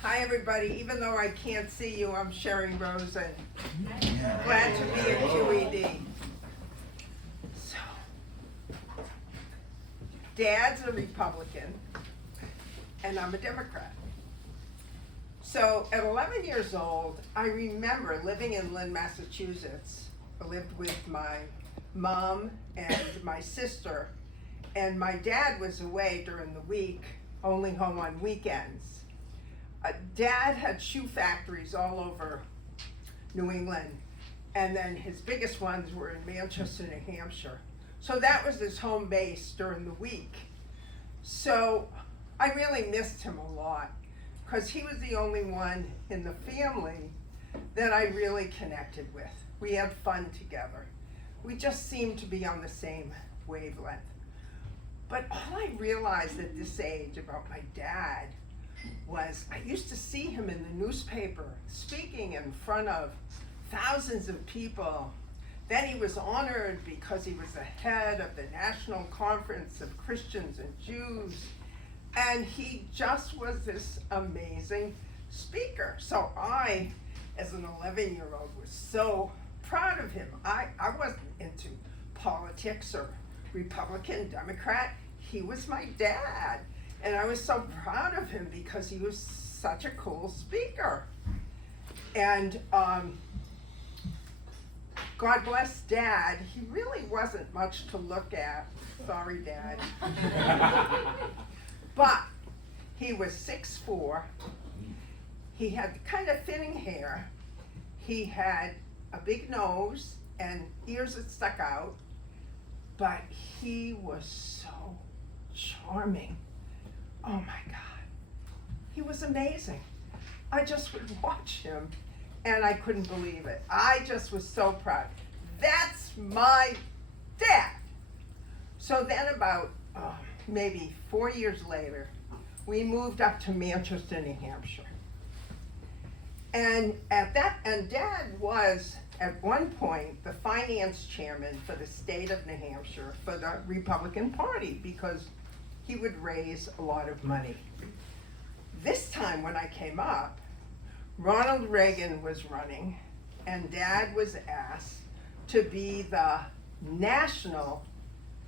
Hi everybody, even though I can't see you, I'm Sherri Rosen. Glad to be at QED. So, Dad's a Republican, and I'm a Democrat. So at 11 years old, I remember living in Lynn, Massachusetts. I lived with my mom and my sister, and my dad was away during the week, only home on weekends. Dad had shoe factories all over New England, and then his biggest ones were in Manchester, New Hampshire. So that was his home base during the week. So I really missed him a lot, because he was the only one in the family that I really connected with. We had fun together. We just seemed to be on the same wavelength. But all I realized at this age about my dad was I used to see him in the newspaper speaking in front of thousands of people. Then he was honored because he was the head of the National Conference of Christians and Jews. And he just was this amazing speaker. So I, as an 11-year-old, was so proud of him. I wasn't into politics or Republican, Democrat. He was my dad. And I was so proud of him because he was such a cool speaker. And God bless Dad, he really wasn't much to look at. Sorry, Dad. But he was 6'4". He had kind of thinning hair. He had a big nose and ears that stuck out. But he was so charming. Oh my God, he was amazing. I just would watch him and I couldn't believe it. I just was so proud. That's my dad. So then about maybe 4 years later, we moved up to Manchester, New Hampshire. And Dad was at one point the finance chairman for the state of New Hampshire for the Republican Party because he would raise a lot of money. This time when I came up, Ronald Reagan was running, and Dad was asked to be the national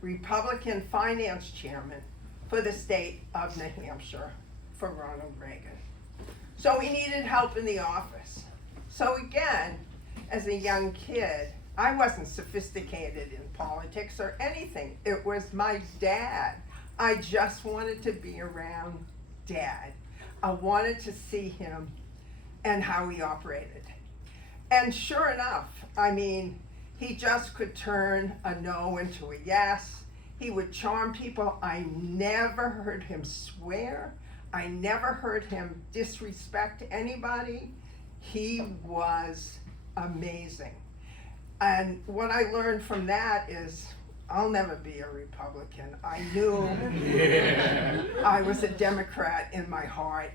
Republican finance chairman for the state of New Hampshire for Ronald Reagan. So he needed help in the office. So again, as a young kid, I wasn't sophisticated in politics or anything. It was my dad. I just wanted to be around Dad. I wanted to see him and how he operated. And sure enough, I mean, he just could turn a no into a yes. He would charm people. I never heard him swear. I never heard him disrespect anybody. He was amazing. And what I learned from that is I'll never be a Republican. I knew I was a Democrat in my heart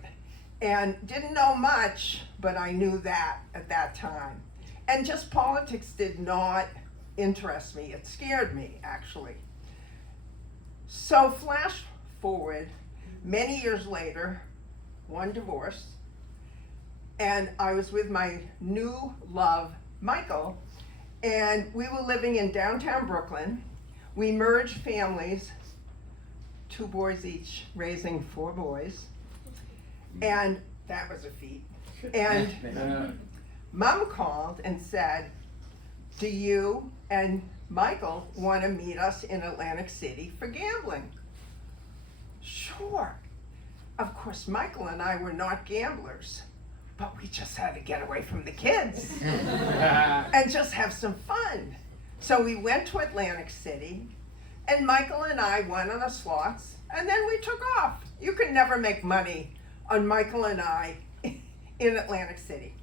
and didn't know much, but I knew that at that time. And just politics did not interest me. It scared me, actually. So flash forward, many years later, one divorce, and I was with my new love, Michael, and we were living in downtown Brooklyn. We merged families, 2 boys each, raising 4 boys. And that was a feat. And Mom called and said, do you and Michael want to meet us in Atlantic City for gambling? Sure. Of course, Michael and I were not gamblers, but we just had to get away from the kids and just have some fun. So we went to Atlantic City, and Michael and I went on the slots, and then we took off. You could never make money on Michael and I in Atlantic City.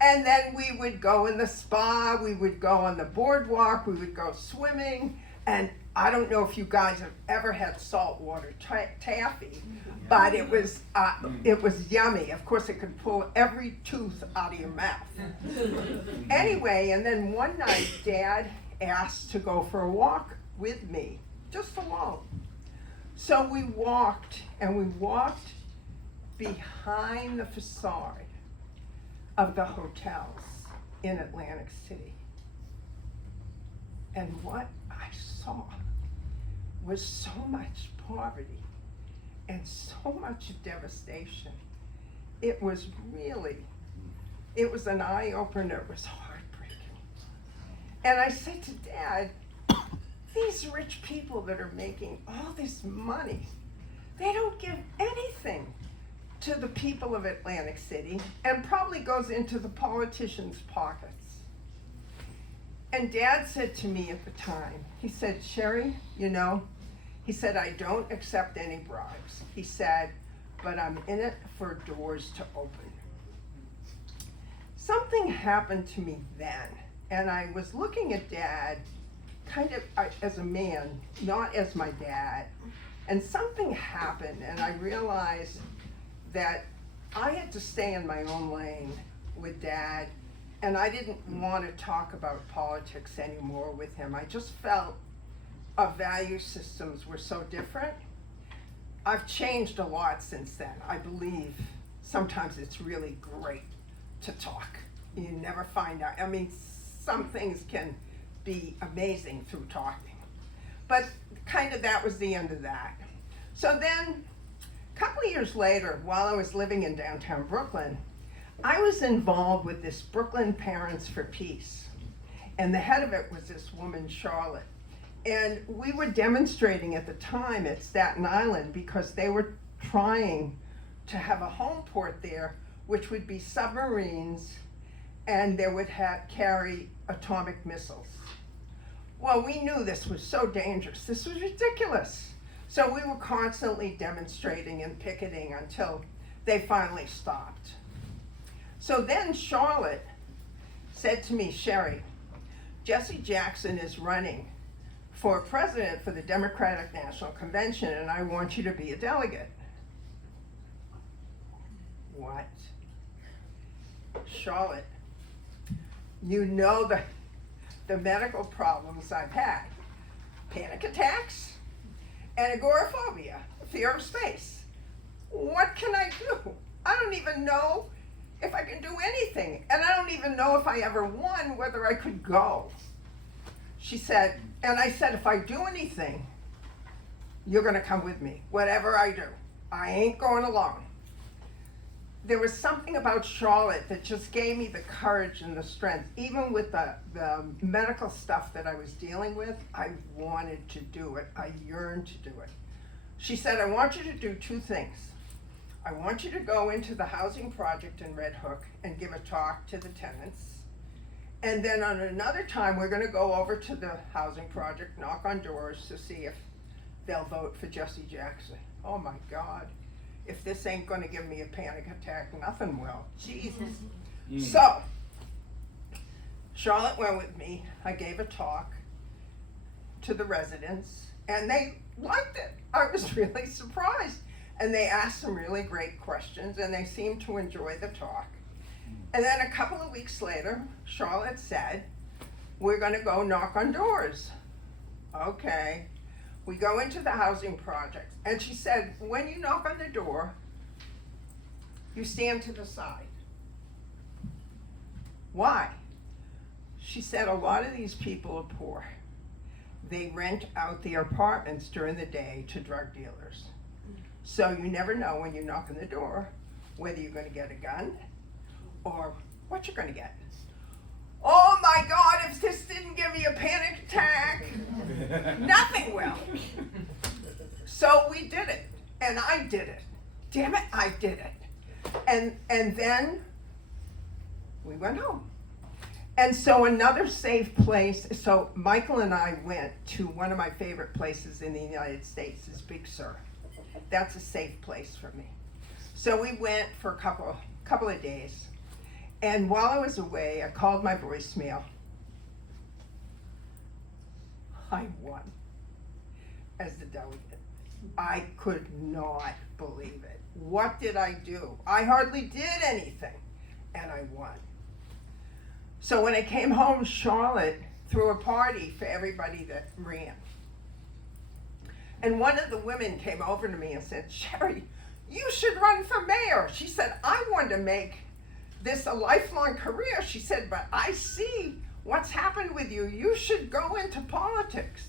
And then we would go in the spa, we would go on the boardwalk, we would go swimming, and I don't know if you guys have ever had saltwater taffy, but it was yummy. Of course, it could pull every tooth out of your mouth. Anyway, and then one night, Dad asked to go for a walk with me, just alone. So we walked, behind the facade of the hotels in Atlantic City. And what I saw was so much poverty and so much devastation. It was an eye-opener. It was heartbreaking. And I said to Dad, these rich people that are making all this money, they don't give anything to the people of Atlantic City, and probably goes into the politicians' pockets. And Dad said to me at the time, he said, Sherri, he said, I don't accept any bribes. He said, but I'm in it for doors to open. Something happened to me then, and I was looking at Dad kind of as a man, not as my dad. And something happened, and I realized that I had to stay in my own lane with Dad, and I didn't want to talk about politics anymore with him. I just felt our value systems were so different. I've changed a lot since then. I believe sometimes it's really great to talk. You never find out. I mean, some things can be amazing through talking. But kind of that was the end of that. So then, a couple of years later, while I was living in downtown Brooklyn, I was involved with this Brooklyn Parents for Peace. And the head of it was this woman, Charlotte. And we were demonstrating at the time at Staten Island because they were trying to have a home port there, which would be submarines, and they would carry atomic missiles. Well, we knew this was so dangerous. This was ridiculous. So we were constantly demonstrating and picketing until they finally stopped. So then Charlotte said to me, Sherri, Jesse Jackson is running for president for the Democratic National Convention, and I want you to be a delegate. What? Charlotte, you know the medical problems I've had. Panic attacks and agoraphobia, fear of space. What can I do? I don't even know if I can do anything. And I don't even know if I ever won, whether I could go. She said, and I said, if I do anything, you're gonna come with me, whatever I do. I ain't going alone. There was something about Charlotte that just gave me the courage and the strength. Even with the medical stuff that I was dealing with, I wanted to do it. I yearned to do it. She said, I want you to do two things. I want you to go into the housing project in Red Hook and give a talk to the tenants. And then on another time, we're gonna go over to the housing project, knock on doors to see if they'll vote for Jesse Jackson. Oh my God. If this ain't gonna give me a panic attack, nothing will. Jesus. So, Charlotte went with me. I gave a talk to the residents, and they liked it. I was really surprised. And they asked some really great questions, and they seemed to enjoy the talk. And then a couple of weeks later, Charlotte said, we're gonna go knock on doors. Okay. We go into the housing project, and she said, when you knock on the door, you stand to the side. Why? She said, a lot of these people are poor. They rent out their apartments during the day to drug dealers. So you never know when you knock on the door whether you're gonna get a gun or what you're gonna get. Oh my God, if this didn't give me a panic attack, nothing will. So we did it, and I did it. Damn it, I did it. And then we went home. And so another safe place, so Michael and I went to one of my favorite places in the United States, is Big Sur. That's a safe place for me. So we went for a couple of days. And while I was away, I called my voicemail. I won as the delegate. I could not believe it. What did I do? I hardly did anything, and I won. So when I came home, Charlotte threw a party for everybody that ran. And one of the women came over to me and said, Sherri, you should run for mayor. She said, I want to make this a lifelong career. She said, but I see what's happened with you. You should go into politics.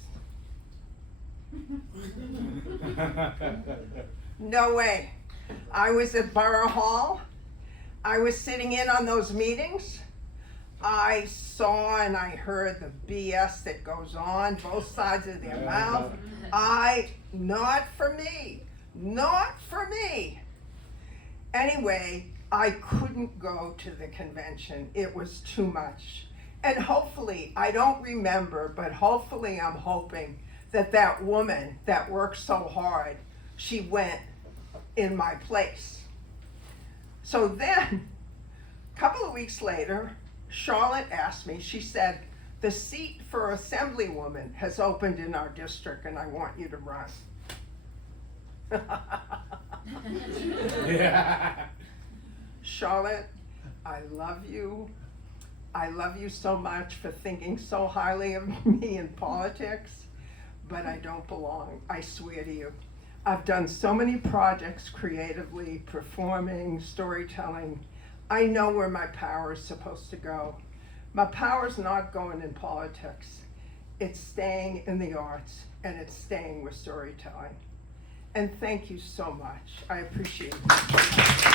No way. I was at Borough Hall. I was sitting in on those meetings. I saw and I heard the BS that goes on, both sides of their mouth. Not for me. Not for me. Anyway, I couldn't go to the convention. It was too much. And hopefully, I don't remember, but hopefully I'm hoping that that woman that worked so hard, she went in my place. So then, a couple of weeks later, Charlotte asked me, she said, the seat for Assemblywoman has opened in our district and I want you to run. Yeah. Charlotte, I love you. I love you so much for thinking so highly of me in politics, but I don't belong, I swear to you. I've done so many projects creatively, performing, storytelling. I know where my power is supposed to go. My power's not going in politics. It's staying in the arts, and it's staying with storytelling. And thank you so much. I appreciate it.